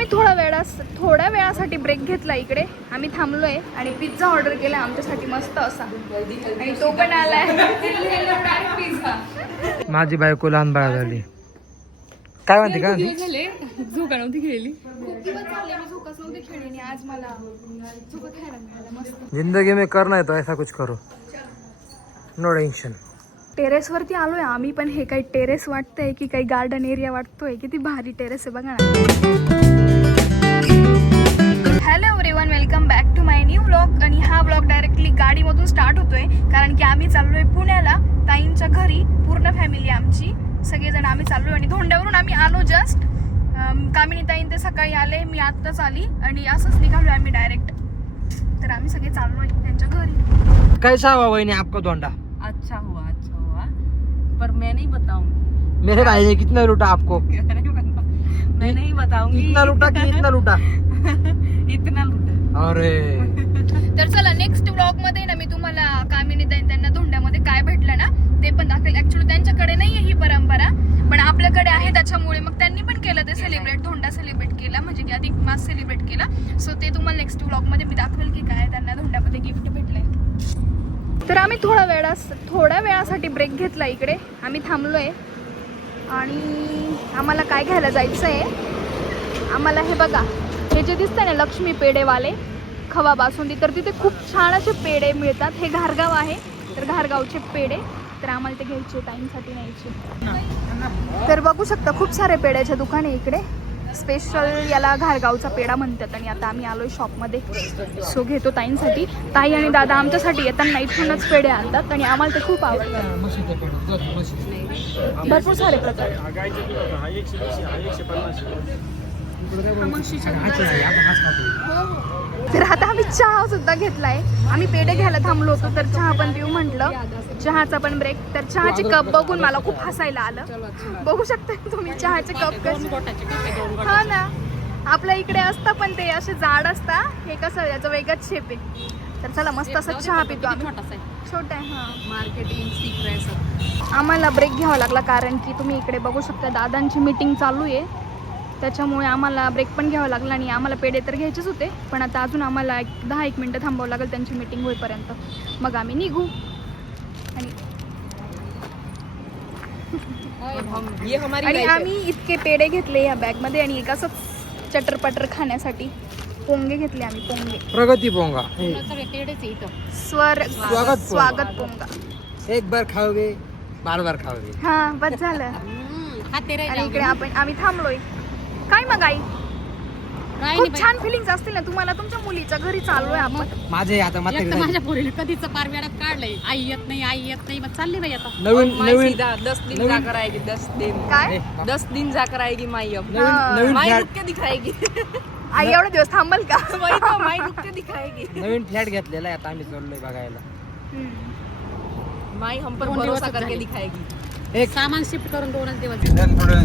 आम्ही थोड्या वेळासाठी ब्रेक घेतला इकडे. आम्ही थांबलोय आणि पिझ्झा ऑर्डर केला आमच्यासाठी मस्त असा, आणि तो पण आलाय पिझ्झा. माझी बायको लहान बाळ झाली. काय म्हणते का झोका नव्हती खेळली, खूप दिवस झाले मी झोकाच नव्हती खेळली. आज मला झोका खायला मिळालं मस्त. जिंदगी में करना है तो ऐसा कुछ करो, नो टेन्शन. टेरेस वरती आलोय आम्ही, पण हे काही टेरेस वाटतंय की काही गार्डन एरिया वाटतोय. किती भारी टेरेस आहे बघा ना. Hello everyone, welcome back to my new vlog. आणि हा व्लॉग डायरेक्टली गाडीमधून स्टार्ट होतोय, कारण की आम्ही चाललोय पुण्याला ताईंच्या घरी. पूर्ण फॅमिली आमची, सगळेजण आम्ही चाललोय. आणि धोंड्यावरून आम्ही आलो जस्ट. कामिनी ताईन ते सकाळी आले, मी आत्ताच आली, आणि असंच निघालोय आम्ही डायरेक्ट. तर आम्ही सगळे चाललोय त्यांच्या घरी. कैसा हुआ वहीने आपका धोंडा? अच्छा हुआ पर मैं नहीं बताऊंगी. मेरे भाई ने कितना लूटा आपको? मैं नहीं बताऊंगी. इतना लूटा कि इतना लूटा? इतना लूटा. अरे तर चला, नेक्स्ट व्लॉग मध्ये ना मी तुम्हाला कामिनी ताईन त्यांना धोंड्यामध्ये काय भेटलं ना ते पण दाखवेल. ऍक्च्युअली त्यांच्याकडे नाहीये ही परंपरा, पण आपल्याकडे आहे, त्याच्यामुळे मग त्यांनी पण केलं ते सेलिब्रेट. धोंडा सेलिब्रेट केला, म्हणजे की अधिक मास सेलिब्रेट केला. सो ते तुम्हाला नेक्स्ट व्लॉग मध्ये मी दाखवेल की काय त्यांना धोंड्यामध्ये गिफ्ट भेटलंय. तर आम्ही थोड्या वेळासाठी ब्रेक घेतला इकडे. आम्ही थांबलोय आणि आम्हाला काय घ्यायला जायचं आहे. आम्हाला हे बघा, हे जे दिसतंय ना लक्ष्मी पेढेवाले, खवा बासुंदी, तर तिथे खूप छान असे पेढे मिळतात. हे घारगाव आहे, तर घारगावचे पेढे, तर आम्हाला ते घ्यायचे, टाईमसाठी न्यायचे. तर बघू शकता खूप सारे पेढ्याचे दुकान आहे इकडे. स्पेशल याला घारगावचा पेढा म्हणतात. आणि आता आम्ही आलोय शॉपमध्ये, सो घेतो ताईंसाठी. ताई आणि दादा आमच्यासाठी येताना इथूनच पेढे आणतात, आणि आम्हाला ते खूप आवडतात. भरपूर सारे प्रकार. तर आता आम्ही चहा सुद्धा घेतलाय. आम्ही पेढे घ्यायला थांबलो होतो, तर चहा पण पिऊ म्हटलं. चहाचा पण ब्रेक. तर चहाचे कप बघून मला खूप हसायला आलं. बघू शकता तुम्ही चहाचे कप कसे. हा ना, आपल्या इकडे असतं पण ते असे जाड असता, हे कसं याचा वेगळाच शेप आहे. तर चला मस्त असं चहा पितो आम्ही. छोटा आहे. हा, मार्केटिंग सिक्रेट. आम्हाला ब्रेक घ्यावा लागला, कारण की तुम्ही इकडे बघू शकता दादांची मीटिंग चालू आहे, त्याच्यामुळे आम्हाला ब्रेक पण घ्यावा लागला. आणि आम्हाला पेढे तर घ्यायचेच होते, पण आता अजून आम्हाला 10-1 मिनटं थांबावं लागेल त्यांची मीटिंग होईपर्यंत. मग आम्ही निघू. आणि आम्ही इतके पेढे घेतले या बॅगमध्ये, आणि एक असंच चटरपटर खाण्यासाठी पोंगे घेतले आम्ही. पोंगे, प्रगती पोंगा, स्वागत पोंगा. एक बार खाओगे बार बार खाओगे. हा, बस झालं. आणि इकडे आम्ही थांबलोय. काय मग आई, खूप छान फिलिंग्स असतील ना तुम्हाला तुमच्या मुलीच्या घरी चाललोय आपण. माझे आता माझ्या पोरीला कधीच पार वेळात काढलंय. आई येत नाही, मग चालली बाई आता. नवीन 10 दिन जाकर आएगी. 10 दिन काय 10 दिन जाकर आएगी माई. अब नवीन माई फ्लॅट, रुक के दिखाएगी. आई एवढे दिवस थांबल का? वही तो, माई रुक के दिखाएगी. नवीन फ्लॅट घेतलेला आहे आता आम्ही चाललोय बघायला. माई हम पर भरोसा करके दिखाएगी. एक सामान शिफ्ट करून 2 दिवस.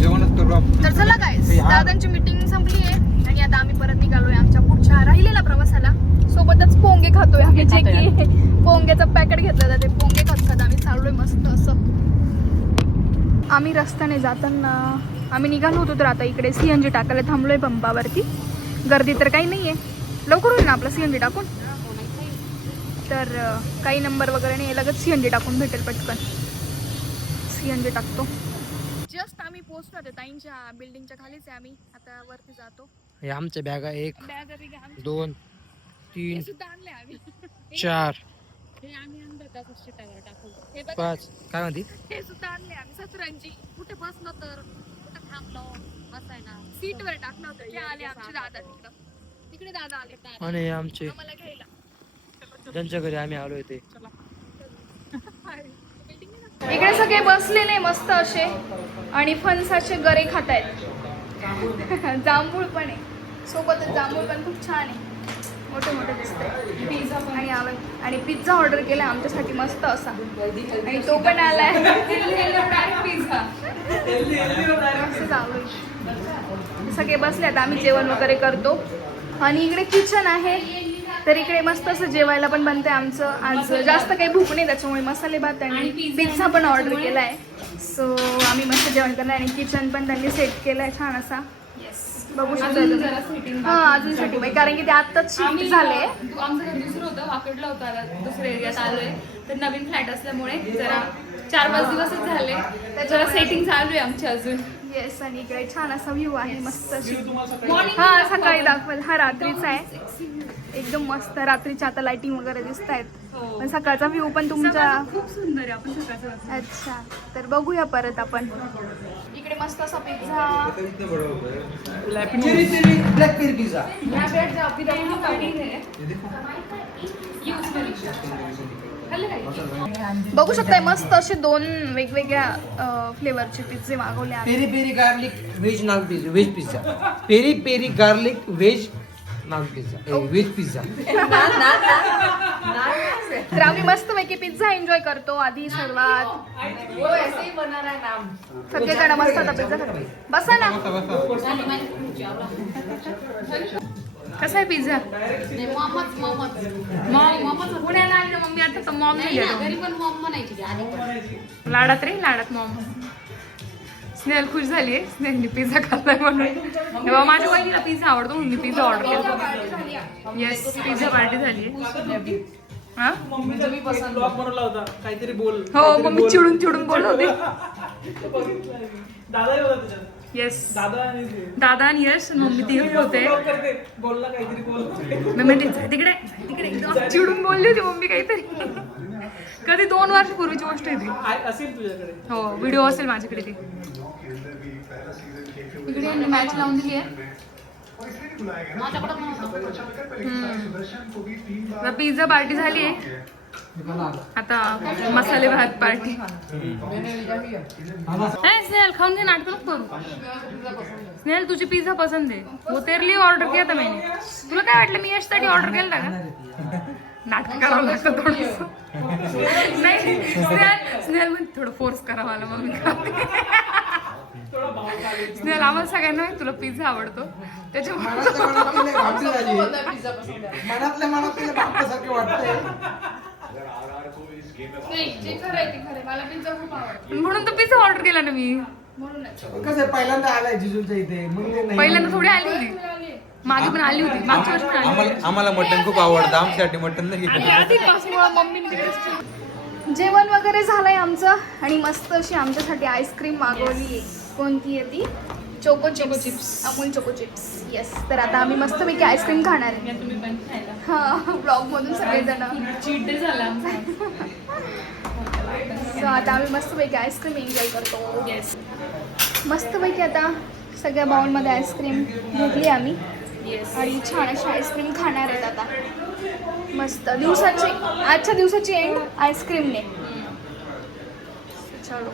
जेवणच करू आपण. तर चला गाईस, दादांची मीटिंग संपली आहे, आणि आता आम्ही परत निघालोय आमच्या पुढच्या राहिलेल्या प्रवासाला. सोबतच पोंगे खातोय आम्ही, जे की पोंग्याचं पॅकेट घेतलं तर ते पोंगे खात आम्ही चाललोय मस्त असं. आम्ही रस्त्याने जाताना आम्ही निघालो होतो, तर आता इकडे CNG टाकायला थांबलोय पंपावरती. गर्दी तर काही नाहीये, लवकर होईल ना आपलं CNG टाकून. तर काही नंबर वगैरे नाही, लगेच CNG टाकून भेटेल पटकन. CNG टाकतो. जस्ट आम्ही पोहोचलो होतो ताईंच्या बिल्डिंगच्या खालीच आहे. आम्ही आता वरती जातो. हे आमच्या बॅगा 1 बॅग 2 3 सुद्धा आणले आम्ही. 4 हे आम्ही अंदर त्याच शिटावर टाकू. हे बघा, 5. काय म्हणते? हे सुद्धा आणले आम्ही सतरांची. कुठे बसलो तर कुठे थांबलो असं आहे ना. सीट वर टाकलं होतं. हे आले आमचे दादा तिकडे दादा आले आणि आमचे आम्हाला घ्यायला. ज्यांच्या घरी आम्ही आलोय ते. इकडे सगळे बसलेले मस्त असे, आणि फणसाचे गरे खातायत. जांभूळ पण आहे सोबतच. जांभूळ पण खूप छान आहे, मोठे मोठे दिसते. पिझ्झा पण आणि पिझ्झा ऑर्डर केला आमच्यासाठी मस्त असा, आणि तो पण आलाय पिझ्झा. मस्त चालू. सगळे बसले, आता आम्ही जेवण वगैरे करतो. आणि इकडे किचन आहे, तर इकडे मस्त असं जेवायला पण बनते आमचं. आज जास्त काही भूक नाही, त्याच्यामुळे मसाले भात आणि पिझ्झा पण ऑर्डर केला आहे. सो आम्ही मस्त जेवण करणार, आणि किचन पण त्यांनी सेट केलं आहे छान असा. येस, बघू शकता अजून तुम्ही. जरा setting हा अजून सेटिंग आहे कारण की ते आत्ताच शिफ्ट झाले. आमचं घर दुसरं होतं, वाकडलं होतं, आता दुसऱ्या एरियात आलोय. तर नवीन फ्लॅट असल्यामुळे जरा 4-5 दिवसच झाले, तर जरा सेटिंग चालू आहे आमची अजून. येस आणि इकडे छान असा व्ह्यू आहे मस्त अशी. मॉर्निंग हा सकाळी दाखवल. हा रात्रीचा आहे एकदम मस्त. रात्रीच्या आता लाइटिंग वगैरे दिसत आहेत पण सकाळचा व्ह्यू पण तुमच्या खूप सुंदर आहे. आपण सकाळचं अच्छा. तर बघूया परत आपण. इकडे मस्त असा पिझ्झा. Black peri pizza. बघू शकताय मस्त असे 2 वेगवेगळ्या फ्लेवरचे पिझ्झे मागवले आहेत. पेरी पेरी गार्लिक व्हेज नाग pizza. Veg pizza. Peri peri garlic veg नाग पिझ्झा. Veg pizza. तर आम्ही मस्त पैकी पिझ्झा एन्जॉय करतो आधी सर्वात. सगळेजण मस्त आता पिझ्झा खातो. बसा ना. कसा आहे पिझ्झा? मॉम पुण्याला आली ना मम्मी आता तर मॉम नाही गेलो. घरी पण मॉम म्हणायची आधी. लाडात रे लाडात मॉम. स्नेहल खुश झाली आहे स्नेहलने पिझ्झा खाल्लाय म्हणून. तेव्हा माझ्या बहिणीला पिझ्झा आवडतो म्हणून मी पिझ्झा ऑर्डर केला. येस पिझ्झा पार्टी झाली आहे. हा ब्लॉग बनवला होता काहीतरी बोल. हो मम्मी चिडून चिडून बोलत होते. दादा होता त्याच्यात. येस दादा आणि ते. दादा आणि यश मम्मी तिघे होते. ब्लॉग करते बोलला काहीतरी बोल. मी म्हणते "जा तिकडे तिकडे एकदम चिडून बोलली होती मम्मी काहीतरी. कधी 2 वर्षापूर्वीची गोष्ट आहे ती. असेल तुझ्याकडे. हो व्हिडिओ असेल माझ्याकडे ती. इकडे मॅच लावून दिली आहे. पिझ्झा पार्टी झाली आहे आता मसाले भात पार्टी. स्नेहल खाऊन घे नाटक नको करू. स्नेहल तुझी पिझ्झा पसंद है वो तेरे लिए ऑर्डर किया था मैंने. तुला काय वाटलं मी यशसाठी ऑर्डर केलं का? नाटक करावं लागतं थोडंसं. नाही स्नेहल म्हणते थोडं फोर्स करा मला मग मी खाते. स्नेहल आम्हाला सगळ्यांना माहिती तुला पिझ्झा आवडतो त्याच्यामुळे मनातल्या मनात तिला बापासारखे वाटतंय. म्हणून तर पिझ्झा ऑर्डर केला ना मी. कसं पहिल्यांदा आलाय जिजूच्या इथे मग ते नाही. पहिल्यांदा थोडी आली होती मागे पण आली होती मागच्या वर्षी पण आली होती. आम्हाला मटन खूप आवडतं. आमच्यासाठी मटन नाही घेतलं. आणि आधीपासून मम्मीने तिकडेच जेवण वगैरे झालंय आमचं आणि मस्त अशी आमच्यासाठी आईस्क्रीम मागवली आहे. कोणती आहे ती? Choco chips. Amul choco chips. Yes. तर आता आम्ही मस्तपैकी आईस्क्रीम खाणार आहे. तुम्ही पण खायला. हा ब्लॉग मधून सगळेजण. चीट डे झाला आमचा. सो आता आम्ही मस्तपैकी आईस्क्रीम एन्जॉय करतो. येस मस्तपैकी आता सगळ्या बाउलमध्ये आईस्क्रीम घेतली आम्ही येस. आणि छान अशी आईस्क्रीम खाणार आहेत आता. मस्त दिवसाची आजच्या दिवसाची एंड आईस्क्रीमने. चलो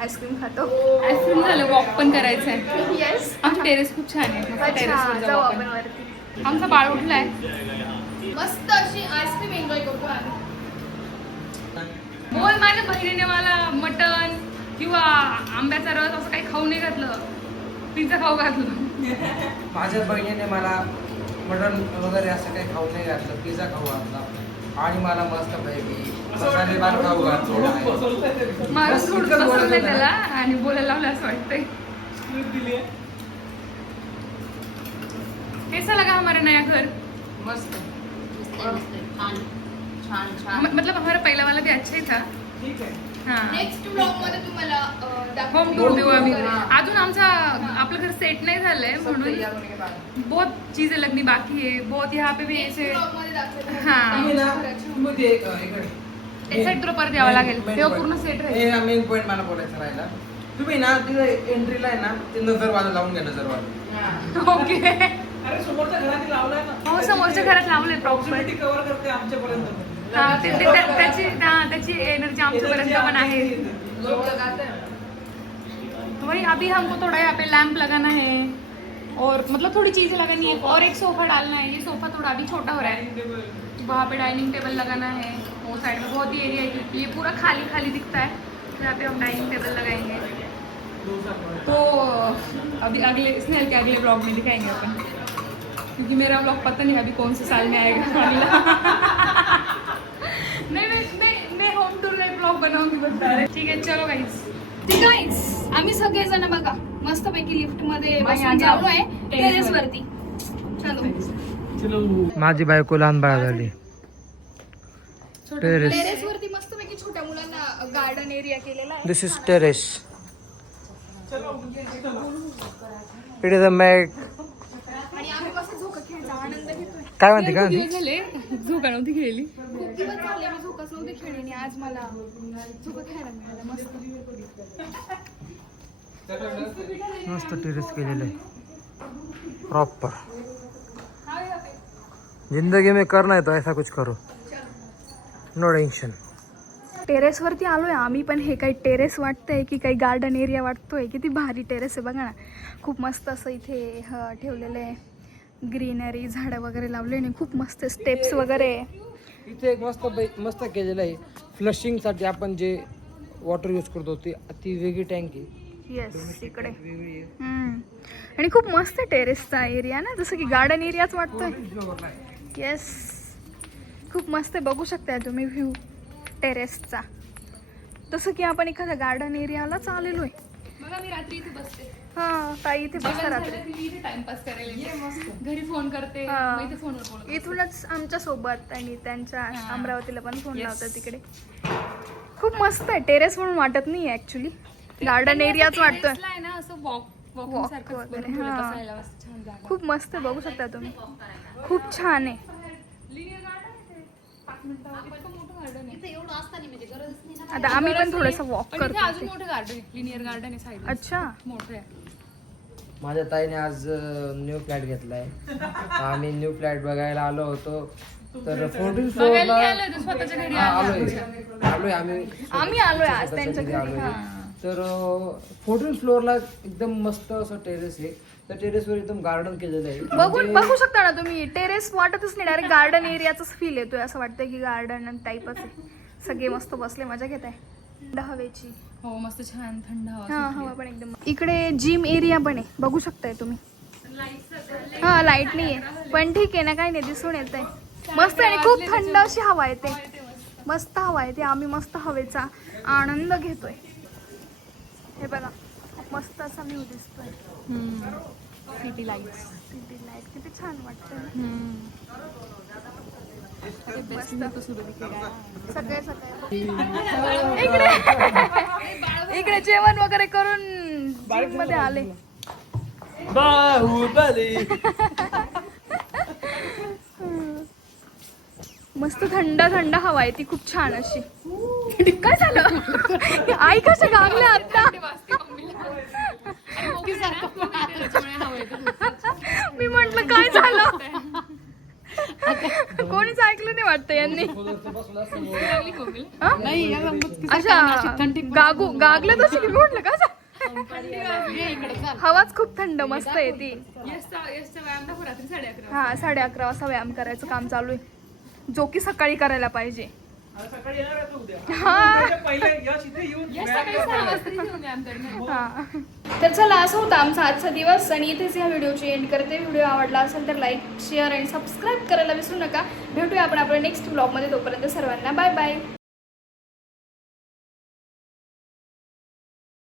आईस्क्रीम खातो. आईस्क्रीम झालं वॉक पण करायचं आहे. येस. आमचं टेरेस खूप छान आहे. मस्त अच्छा टेरेसवर जाऊ जाऊ आपण आपण. वरती. आमचा बाळ उठलाय. मस्त अशी आईस्क्रीम एन्जॉय करतो आम्ही. बोल माझ्या बहिणीने मला मटन किंवा आंब्याचा रस असं काही खाऊ नाही घातलं. पिझ्झा खाऊ घातलं. माझ्या बहिणीने मला मटण वगैरे असं काही खाऊ नाही घातलं. पिझ्झा खाऊ घातला आणि मला मस्त पैकी मसाले भात खाऊ घातला. मला बस फ्रूट इतकंच पसंद बोलायचं आहे त्याला आणि बोलायला लावलं असं वाटतंय. कैसा लगा हमारा नया घर? मस्त छान छान छान. मतलब हमारा पहिला वाला भी अच्छा ही था. ठीक आहे. हाँ नेक्स्ट ब्लॉग मध्ये तुम्हाला होम टूर देऊ आम्ही. अजून आमचा आपलं घर सेट नाही झालंय म्हणून बहुत चीजें लगनी बाकी है. बहुत यहाँ पे भी ऐसे हाँ एक्साइट तुला परत यावं लागेल तेव्हा पूर्ण सेट राहील. मेन पॉईंट मला बोलायचं राहिला. तुम्ही ना तिथे एंट्रीला आहे ना ते नजरवाला लावून घ्या. नजरवाला ओके. अरे समोरच्या घरात लावलाय ना. हो समोरच्या घरात लावलंय प्रॉपर. प्रॉक्सिमिटी कव्हर करते आमच्यापर्यंत. त्याची एनर्जी आमच्यापर्यंत पण आहे. वही अभी हमको थोड़ा यहाँ पे लैंप लगाना है और मतलब थोड़ी चीजें लगानी है और एक सोफा डालना है. ये सोफा थोड़ा अभी छोटा हो रहा है. वहाँ पे डाइनिंग टेबल लगाना है. वो साइड में बहुत ही एरिया है क्योंकि ये पूरा खाली खाली दिखता है. यहाँ पे हम डाइनिंग टेबल लगाएंगे. तो अभी अगले स्नेहल के अगले ब्लॉग में दिखाएंगे अपन क्योंकि मेरा ब्लॉग पता नहीं अभी कौन से साल में आएगा. नहीं मैं होम टूर में ब्लॉग बनाऊंगी बता रहे. ठीक है चलो गाइस. गाइस आम्ही सगळेजण बघा मस्तपैकी लिफ्ट मध्ये बाई, बसून आगे आओ. चाललो आहे टेरेस टेरेस वर. वरती. चलो चलो माझी बायको लहान बाळ झाली. टेरेस. टेरेस वरती मस्तपैकी छोट्या मुलांना गार्डन एरिया केलेला आहे. This is terrace. It is a mat. आणि आम्ही कसं झोका खेळायचा आनंद घेतोय. काय म्हणते का? दिवस झाले झोका नव्हती खेळली. खूप दिवस झाले मी झोकाच नव्हती खेळली आणि आज मला झोका खेळायला मिळालं मस्त. मस्त टेरेस केलेलं आहे प्रॉपर. जिंदगी में करना है तो ऐसा कुछ करो. No tension. टेरेस वरती आलोय आम्ही पण. हे काही टेरेस वाटतंय की काही गार्डन एरिया वाटतोय. किती भारी टेरेस आहे बघा ना. खूप मस्त असं इथे ठेवलेलं आहे. ग्रीनरी झाडं वगैरे लावले आणि खूप मस्त स्टेप्स वगैरे आहे. इथे एक मस्त केलेलं आहे फ्लशिंग साठी. आपण जे वॉटर यूज करतो ती वेगळी टँक आहे. येस इकडे. वेगळी आहे. आणि खूप मस्त टेरेसचा एरिया ना, जसं की गार्डन एरियाच वाटतोय. येस खूप मस्त आहे. बघू शकताय तुम्ही व्ह्यू टेरेसचा. जसं की आपण एखाद्या गार्डन एरियालाच आलेलो आहे. बघा मी रात्री इथे बसते. हा ताई इथे बसता रात्री. मी इथे टाइमपास करायला घरी फोन करते. हा. मग इथे फोनवर बोलत. इथूनच आमच्या सोबत आणि त्यांच्या अमरावतीला पण फोन लावतात तिकडे. खूप मस्त आहे. टेरेस म्हणून वाटत नाही ऍक्च्युली, गार्डन एरियाच वाटतोय. टेरेसला आहे ना असं वॉकिंग Walk सारखं वगैरे, बनवून ठेवलं हा. बसायला मस्त छान जागा. खूप मस्त आहे. बघू शकता तुम्ही. खूप छान आहे. लिनियर गार्डन आहे ते. 5 मिनिटावर इतकं मोठं गार्डन आहे. इथे एवढं असताना म्हणजे गरजच नाही ना. आता आम्ही पण थोडंसं वॉक पण इथे करतो अजून इथे. मोठं गार्डन आहे. लिनियर गार्डन आहे साईड. अच्छा मोठं आहे. माझ्या ताईने आज न्यू फ्लॅट घेतलाय. आम्ही न्यू फ्लॅट बघायला आलो होतो. तर 14 बघायला फ्लोअरला नाही आलोय तर स्वतःच्या घरी आलोय. आलोय आम्ही आलोय आज त्यांच्या घरी. आलोय. हा. तर 14 फ्लोअरला एकदम मस्त असं टेरेस आहे. त्या टेरेसवर एकदम गार्डन केलेलं आहे. बघू शकता ना तुम्ही. टेरेस वाटतच नाही, डायरेक्ट गार्डन एरियाचाच फील येतोय. असं वाटतंय की गार्डन टाईपच आहे. सगळे मस्त बसले, मजा घेत आहे. थंड हवेची. हो मस्त छान थंड हवा. हा हवा पण एकदम. इकडे जिम एरिया पण आहे, बघू शकताय तुम्ही. हा लाईट नाही आहे पण ठीक आहे ना, काही नाही, दिसून येत आहे. मस्त आहे आणि खूप थंड अशी हवा येते. मस्त हवा येते. आम्ही मस्त हवेचा आनंद घेतोय. हे बघा खूप मस्त असा व्ह्यू दिसतोय. City light. सिटी लाईट किती छान वाटतं. सगळे सगळे इकडे जेवण वगैरे करून जिम मध्ये आले. बाहुबली. मस्त थंड थंड हवा आहे ती, खूप छान अशी. काय झालं? आई कशा गागल्या आता. मी म्हंटल काय झालं. कोणीच ऐकलं नाही वाटतं यांनी. अशा गागलं तशी की. मी म्हटलं का हवाच खूप थंड मस्त आहे ती. हा 11:30 वाजता व्यायाम करायचं काम चालू आहे, जो की सकाळी करायला पाहिजे. सकाळी येणार आहे तू उद्या. हा. उद्याच्या पहिले यश इथे येऊन हा. तर चला असं होतं आमचा आजचा दिवस आणि इथेच ह्या व्हिडिओची एंड करते. व्हिडिओ आवडला असेल तर लाईक शेअर आणि सबस्क्राईब करायला विसरू नका. भेटूया आपण आपल्या नेक्स्ट ब्लॉगमध्ये. तोपर्यंत सर्वांना बाय बाय.